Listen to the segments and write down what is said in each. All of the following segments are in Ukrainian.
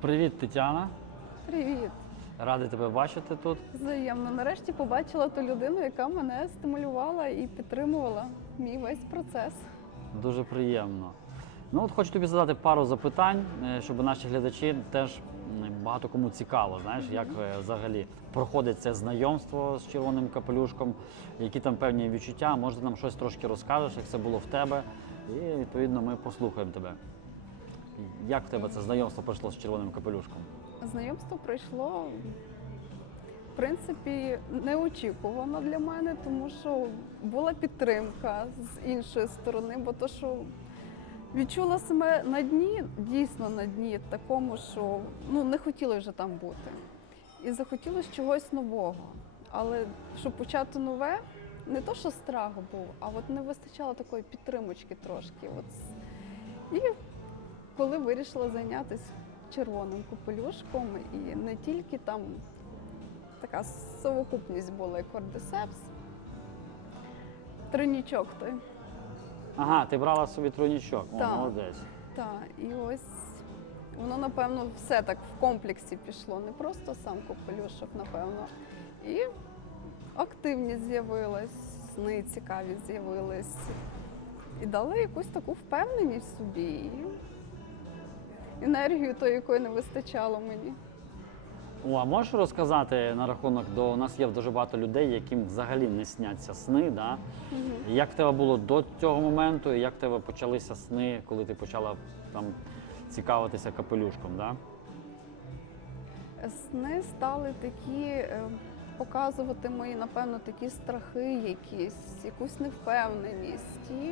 Привіт, Тетяна. Привіт! Радий тебе бачити тут. Взаємно. Нарешті побачила ту людину, яка мене стимулювала і підтримувала мій весь процес. Дуже приємно. Ну от хочу тобі задати пару запитань, е, щоб наші глядачі теж багато кому цікаво, знаєш, як е, взагалі проходить це знайомство з червоним капелюшком, які там певні відчуття. Може, ти нам щось трошки розкажеш, як це було в тебе, і відповідно ми послухаємо тебе. Як в тебе це знайомство пройшло з червоним капелюшком? Знайомство пройшло, в принципі, неочікувано для мене, тому що була підтримка з іншої сторони, бо то, що відчула себе на дні, дійсно на дні, такому, що ну, не хотіла вже там бути. І захотілося чогось нового. Але щоб почати нове, не то, що страх був, а от не вистачало такої підтримочки трошки. От. І коли вирішила зайнятися червоним капелюшком, і не тільки там така совокупність була і кордисепс, тринічок той. Ага, ти брала собі тройнічок, О, Так. молодець. Так, і ось воно, напевно, все так в комплексі пішло. Не просто сам капелюшок, напевно. І активність з'явилась, сни цікаві з'явились. І дали якусь таку впевненість в собі. І енергію, тої, якої не вистачало мені. О, а можеш розказати на рахунок до у нас є дуже багато людей, яким взагалі не сняться сни, да? Як в тебе було до цього моменту, і як в тебе почалися сни, коли ти почала там цікавитися капелюшком, да? Сни стали такі е, показувати мої, напевно, такі страхи, якісь, якусь невпевненість. І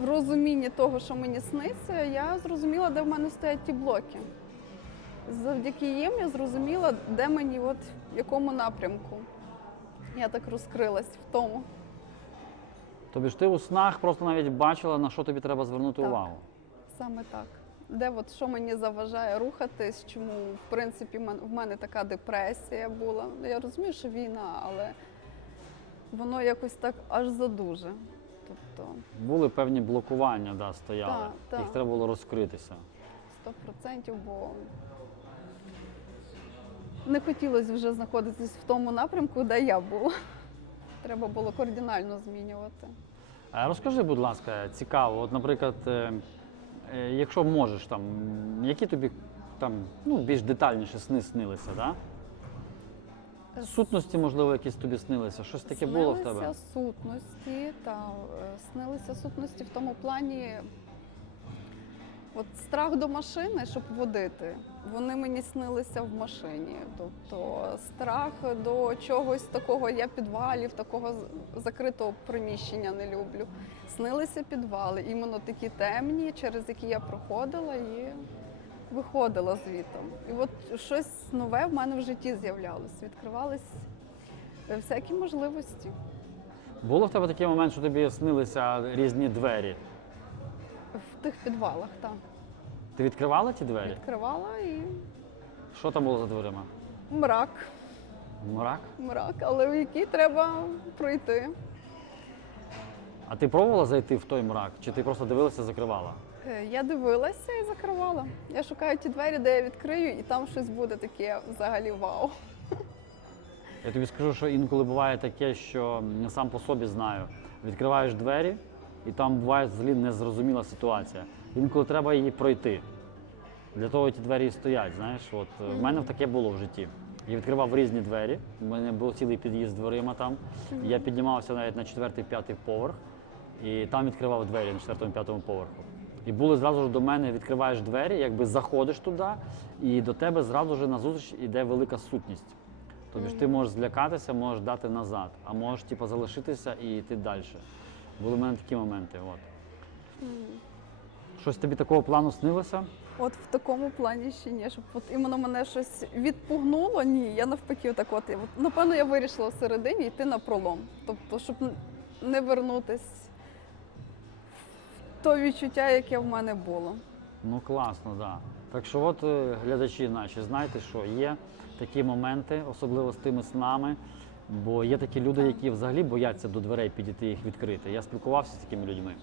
в розумінні того, що мені сниться, я зрозуміла, де в мене стоять ті блоки. Завдяки їм я зрозуміла, де мені, от в якому напрямку. Я так розкрилась в тому. Тобі ж ти у снах просто навіть бачила, на що тобі треба звернути Так. увагу. Саме так. Де от що мені заважає рухатись, чому в принципі в мене така депресія була. Я розумію, що війна, але воно якось так аж задуже. Тобто Були певні блокування, да, стояли. Так, так. Їх треба було розкритися. 100%, бо не хотілося вже знаходитись в тому напрямку, де я була. Треба було кардинально змінювати. Розкажи, будь ласка, цікаво, от, наприклад, е, е, якщо можеш, там, які тобі там, ну, більш детальніше сни снилися, да? Сутності, можливо, якісь тобі снилися. Щось таке було в тебе? Снилися сутності, та е, снилися сутності в тому плані. От страх до машини, щоб водити, вони мені снилися в машині. Тобто страх до чогось такого, я підвалів, такого закритого приміщення не люблю. Снилися підвали, іменно такі темні, через які я проходила і виходила звітом. І от щось нове в мене в житті з'являлось, відкривались всякі можливості. Було в тебе такий момент, що тобі снилися різні двері. В тих підвалах там Ти відкривала ті двері? відкривала і Що там було за дверима? мрак, Мрак? мрак, але в який треба пройти. А ти пробувала зайти в той мрак? Чи ти просто дивилася і закривала? Е, Я дивилася і закривала. Я шукаю ті двері, де я відкрию, і там щось буде таке взагалі вау. Я тобі скажу, що інколи буває таке, що не сам по собі знаю. Відкриваєш двері, і там буває взагалі незрозуміла ситуація. Інколи треба її пройти. Для того ті двері і стоять. Знаєш, от е, в мене таке було в житті. Я відкривав різні двері. У мене був цілий під'їзд з дверима там. Я піднімався навіть на четвертий-п'ятий поверх, і там відкривав двері на четвертому-п'ятому поверху. І були зразу ж до мене, відкриваєш двері, якби заходиш туди, і до тебе зразу ж назустріч іде велика сутність. Тобто ти можеш злякатися, можеш дати назад, а можеш типу, залишитися і йти далі. Були в мене такі моменти. От. Щось тобі такого плану снилося? От в такому плані ще ні, щоб от іменно мене щось відпугнуло. Ні, я навпаки, отак от, от напевно, я вирішила всередині йти на пролом. Тобто, щоб не вернутись то відчуття, яке в мене було. Ну класно, так. Да. Так що, от е, глядачі наші, знайте, що є такі моменти, особливо з тими снами. Бо є такі люди, які взагалі бояться до дверей підійти їх відкрити. Я спілкувався з такими людьми.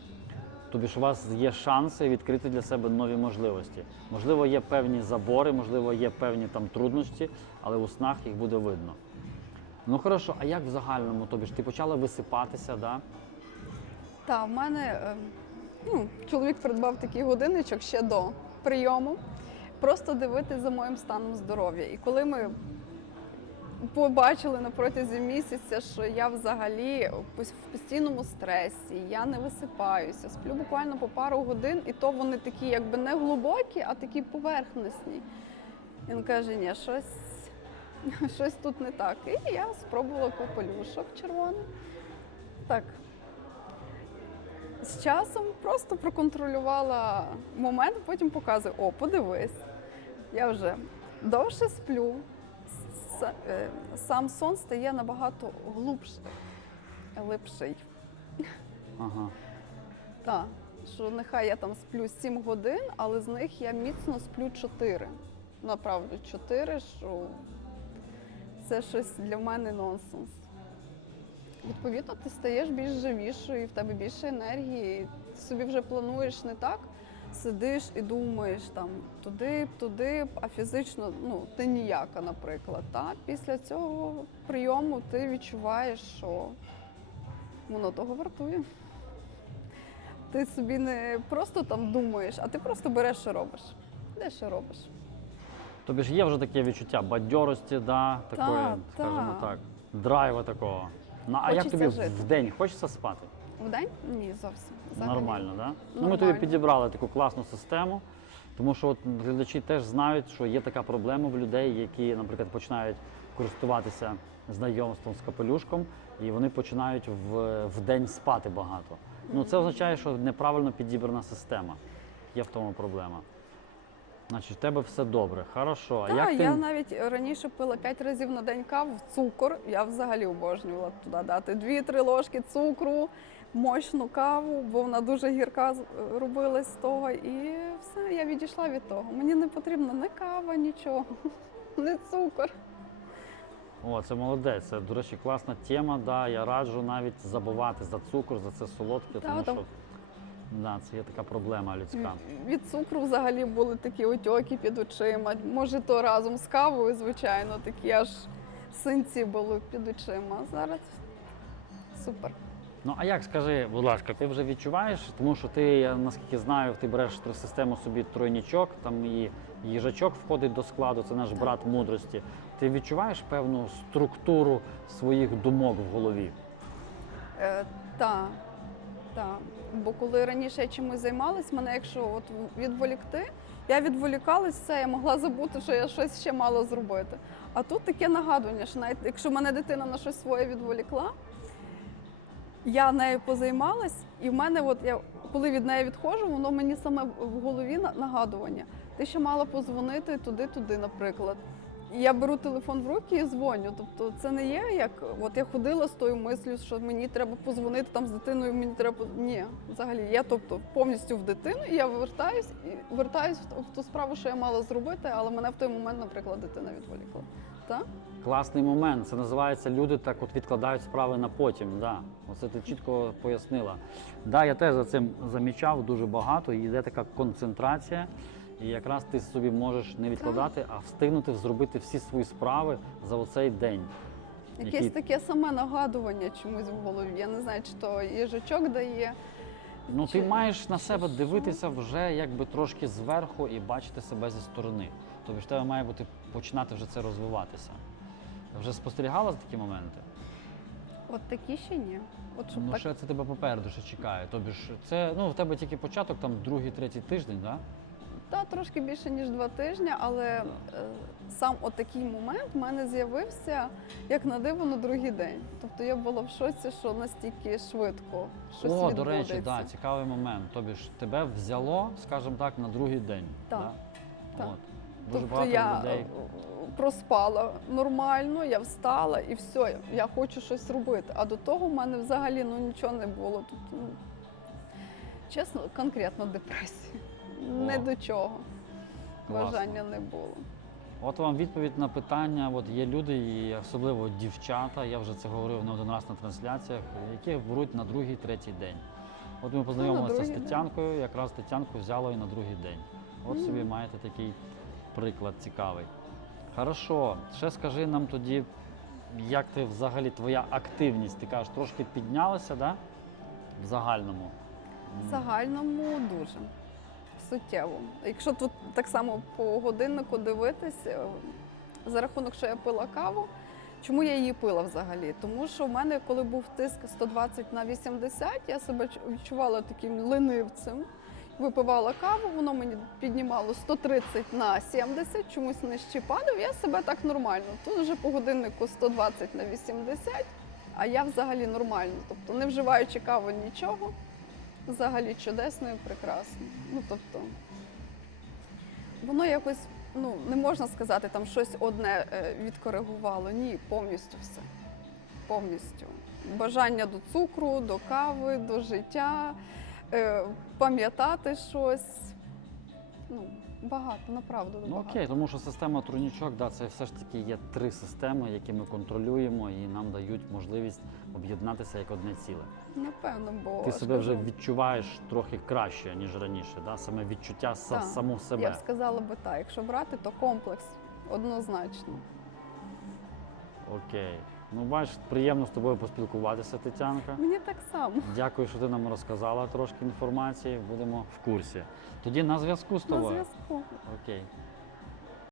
Тобі ж у вас є шанси відкрити для себе нові можливості. Можливо, є певні забори, можливо, є певні там труднощі, але у снах їх буде видно. Ну хорошо, а як в загальному? Тобі ж ти почала висипатися, да? Та в мене е, ну, чоловік придбав такий годинничок ще до прийому, просто дивитись за моїм станом здоров'я. І коли ми побачили на протязі місяця, що я взагалі в постійному стресі, я не висипаюся, сплю буквально по пару годин, і то вони такі, якби не глибокі, а такі поверхностні. Він каже, ні, щось, щось тут не так. І я спробувала капелюшок червоний. Так, з часом просто проконтролювала момент, потім показую, о, подивись, я вже довше сплю, е, сам сон стає набагато глубший, глибший. Ага. Так, що нехай я там сплю 7 годин, але з них я міцно сплю 4. Направду 4, що це щось для мене нонсенс. Відповідно, ти стаєш більш живішою, в тебе більше енергії. Ти собі вже плануєш не так, сидиш і думаєш там туди, б, туди, б, а фізично ну, ти ніяка, наприклад. Та? Після цього прийому ти відчуваєш, що воно того вартує. Ти собі не просто там думаєш, а ти просто береш і робиш. Де що робиш? Тобі ж є вже таке відчуття бадьорості, да, такої, Так, скажімо так. так, драйва такого. Ну, а як Хочеться тобі жити. в день хочеться спати? Вдень? Ні, зовсім. Взагалі. Нормально, да? Ну, ми Нормально. тобі підібрали таку класну систему, тому що от глядачі теж знають, що є така проблема в людей, які, наприклад, починають користуватися знайомством з капелюшком, і вони починають в, в день спати багато. Ну, це означає, що неправильно підібрана система. Є в тому проблема. Значить, в тебе все добре, хорошо. Так, як ти... я навіть раніше пила 5 разів на день каву, цукор. Я взагалі обожнювала туди дати 2-3 ложки цукру, мощну каву, бо вона дуже гірка з- робилась з того. І все, я відійшла від того. Мені не потрібна ні кава, нічого, не цукор. О, це молодець. Це, до речі, класна тема. Да, я раджу навіть забувати за цукор, за це солодке, тому що да, це є така проблема людська. Від цукру взагалі були такі отьоки під очима. Може, то разом з кавою, звичайно, такі аж синці були під очима. Зараз супер. Ну а як скажи, будь ласка, ти вже відчуваєш, тому що ти, я наскільки знаю, ти береш систему собі тройнічок, там і їжачок входить до складу, це наш брат мудрості. Ти відчуваєш певну структуру своїх думок в голові? Е, та, та. Бо коли раніше я чимось займалась, мене якщо от відволікти, я відволікалась, все, я могла забути, що я щось ще мала зробити. А тут таке нагадування, що навіть якщо мене дитина на щось своє відволікла, я нею позаймалась, і в мене, от я коли від неї відходжу, воно мені саме в голові нагадування. Ти ще мала позвонити туди-туди, наприклад. Я беру телефон в руки і дзвоню. Тобто це не є як от я ходила з тою мислю, що мені треба позвонити там з дитиною. Мені треба ні, взагалі. Я тобто повністю в дитину, і я вертаюсь і вертаюсь в ту- справу, що я мала зробити, але мене в той момент, наприклад, дитина відволікла. Так? Класний момент. Це називається люди так от відкладають справи на потім. Да. Оце ти чітко пояснила. Да, я теж за цим замічав дуже багато. Йде така концентрація. І якраз ти собі можеш не відкладати, а встигнути зробити всі свої справи за оцей день. Якесь Які- таке саме нагадування чомусь в голові. Я не знаю, чи то їжачок дає. Ну, ти маєш на чи себе дивитися вже якби трошки зверху і бачити себе зі сторони. Тобто в тебе має бути починати вже це розвиватися. Вже спостерігала за такі моменти? От такі ще ні. От щоб Ну, так ще це тебе попереду ще чекає. Тобі ж це ну в тебе тільки початок, там другий, третій тиждень, да? Та трошки більше ніж два тижні, але е, сам отакий момент в мене з'явився як на диво на другий день. Тобто я була в шоці, що настільки швидко щось О, до речі, да, цікавий момент. Тобі ж тебе взяло, скажімо так, на другий день. Так, Да? так. От. Дуже Тобто багато я людей. е, проспала нормально, я встала і все, я хочу щось робити. А до того в мене взагалі ну, нічого не було. Тут, ну, чесно, конкретно депресія. Не до чого. Класно. Бажання не було. От вам відповідь на питання. От є люди, і особливо дівчата, я вже це говорив не один раз на трансляціях, які беруть на другий, третій день. От ми познайомилися з другий день. Тетянкою, якраз Тетянку взяло і на другий день. От собі маєте такий приклад цікавий. Хорошо, ще скажи нам тоді, як ти взагалі твоя активність, ти кажеш, трошки піднялася, да? В загальному. В загальному дуже суттєво. Якщо тут так само по годиннику дивитись, е, за рахунок, що я пила каву, чому я її пила взагалі? Тому що в мене, коли був тиск 120 на 80, я себе відчувала таким ленивцем. Випивала каву, воно мені піднімало 130 на 70, чомусь нижче падав, я себе так нормально. Тут вже по годиннику 120 на 80, а я взагалі нормально. Тобто не вживаючи каву нічого, взагалі чудесно і прекрасно. Ну тобто, воно якось ну не можна сказати, там щось одне е, відкоригувало. Ні, повністю все. Повністю. Бажання до цукру, до кави, до життя, е, пам'ятати щось. Ну, багато, направду Ну багато. окей, тому що система трунічок, да, це все ж таки є три системи, які ми контролюємо і нам дають можливість об'єднатися як одне ціле. Напевно, бо Ти себе вже відчуваєш трохи краще, ніж раніше. Да? Саме відчуття Так. саму Я б сказала би так, якщо брати, то комплекс однозначно. Окей. Ну, бачиш, приємно з тобою поспілкуватися, Тетянка. Мені так само. Дякую, що ти нам розказала трошки інформації. Будемо в курсі. Тоді на зв'язку з тобою. На зв'язку. Окей.